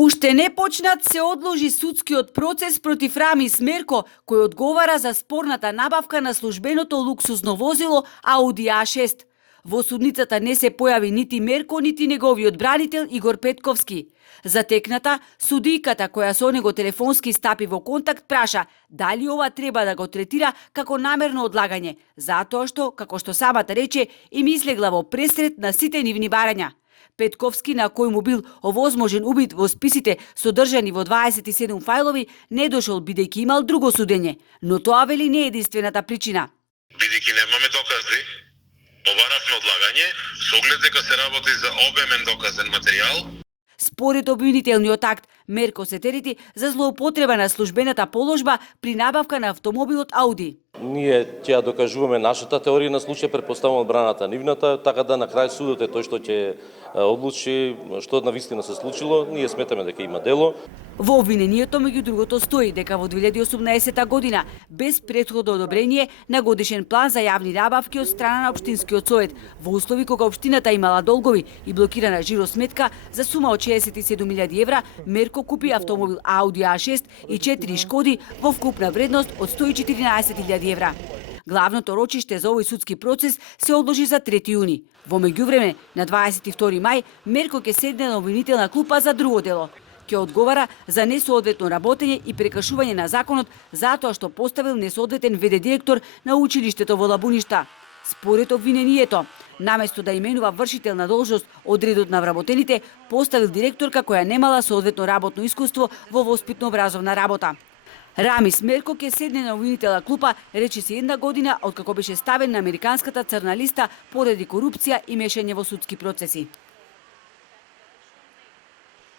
Уште не почнат се одложи судскиот процес против Рами Смерко, кој одговара за спорната набавка на службеното луксузно возило Ауди А6. Во судницата не се појави нити Мерко, нити неговиот бранител Игор Петковски. Затекната, судијката која со него телефонски стапи во контакт праша дали ова треба да го третира како намерно одлагање, затоа што, како што самата рече, им излегла во пресрет на сите нивни барања. Петковски, на кој му бил овозможен убит во списите содржани во 27 фајлови, не дошол бидејќи имал друго судење, но тоа вели не е единствената причина. Бидејќи немаме докази, побаравме одлагање, со оглед дека се работи за обемен доказен материјал. Според обвинителниот акт, Мерко се терети за злоупотреба на службената положба при набавка на автомобилот Ауди. Ние ќе ја докажуваме нашата теорија на случај, претпоставувам одбраната нивната, така да на крај судот е тој што ќе одлучи што навистина се случило. Ние сметаме дека има дело. Во обвинението, меѓу другото, стои дека во 2018 година, без претходно одобрение на годишен план за јавни набавки од страна на Општинскиот совет, во услови кога општината имала долгови и блокирана жиросметка за сума од 67.000 евра, Мерко купи автомобил Ауди А6 и 4 Шкоди во вкупна вредност од 114.000 евра. Главното рочиште за овој судски процес се одложи за 3 јуни. Во меѓувреме, на 22 мај, Мерко ќе седне на обвинителна клупа за друго дело. Ќе одговара за несоодветно работење и прекашување на законот затоа што поставил несоодветен ВД директор на училиштето во Лабуништа. Според обвинението, наместо да именува вршител на должност од редот на вработените, поставил директорка која немала соодветно работно искуство во воспитно-образовна работа. Рами Смерко ќе седне на обвинителна клупа речиси 1 година откако беше ставен на американската црна листа поради корупција и мешање во судски процеси.